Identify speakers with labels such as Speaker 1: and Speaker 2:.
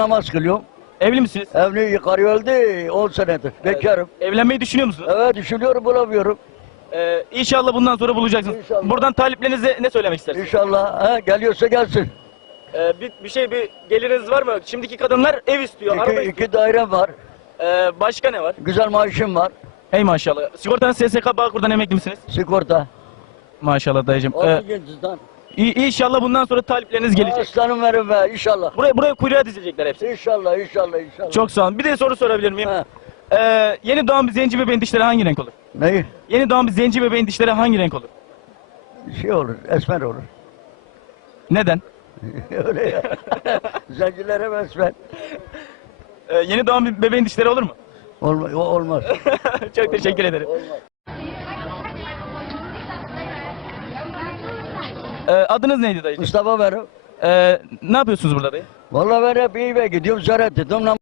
Speaker 1: namaz kılıyorum.
Speaker 2: Evli misiniz?
Speaker 1: Evli karı öldü 10 senedir. Bekarım.
Speaker 2: Evlenmeyi düşünüyor musunuz?
Speaker 1: Evet düşünüyorum bulamıyorum.
Speaker 2: Ee, inşallah bundan sonra bulacaksınız.
Speaker 1: İnşallah.
Speaker 2: Buradan taliplerinize ne söylemek istersiniz?
Speaker 1: İnşallah ha, geliyorsa gelsin.
Speaker 2: Ee, bir, bir şey bir geliriniz var mı? Şimdiki kadınlar ev istiyor, araba
Speaker 1: İki,
Speaker 2: istiyor.
Speaker 1: iki dairem var.
Speaker 2: Ee, başka ne var?
Speaker 1: Güzel maaşım var.
Speaker 2: Hey maşallah. Sigortanız SSK Bağkur'dan emekli misiniz?
Speaker 1: Sigorta.
Speaker 2: Maşallah dayıcım. Ee. İ- inşallah bundan sonra talipleriniz gelecek.
Speaker 1: Aslanım benim be inşallah.
Speaker 2: Buraya buraya kuyruğa dizilecekler hepsi.
Speaker 1: İnşallah inşallah inşallah.
Speaker 2: Çok sağ olun. Bir de soru sorabilir miyim?
Speaker 1: Ha.
Speaker 2: Ee, yeni doğan bir zenci bebeğin dişleri hangi renk olur?
Speaker 1: Neyi?
Speaker 2: Yeni doğan bir zenci bebeğin dişleri hangi renk olur?
Speaker 1: Şey olur, esmer olur.
Speaker 2: Neden?
Speaker 1: Öyle ya. Zencilere hep esmer.
Speaker 2: Ee, yeni doğan bir bebeğin dişleri olur mu?
Speaker 1: Olma, o olmaz.
Speaker 2: Çok teşekkür ederim.
Speaker 1: Olmaz.
Speaker 2: Ee, adınız neydi dayıcım?
Speaker 1: Mustafa benim.
Speaker 2: Ee, ne yapıyorsunuz burada dayı?
Speaker 1: Vallahi ben hep iyi ve gidiyorum ziyaret ediyorum.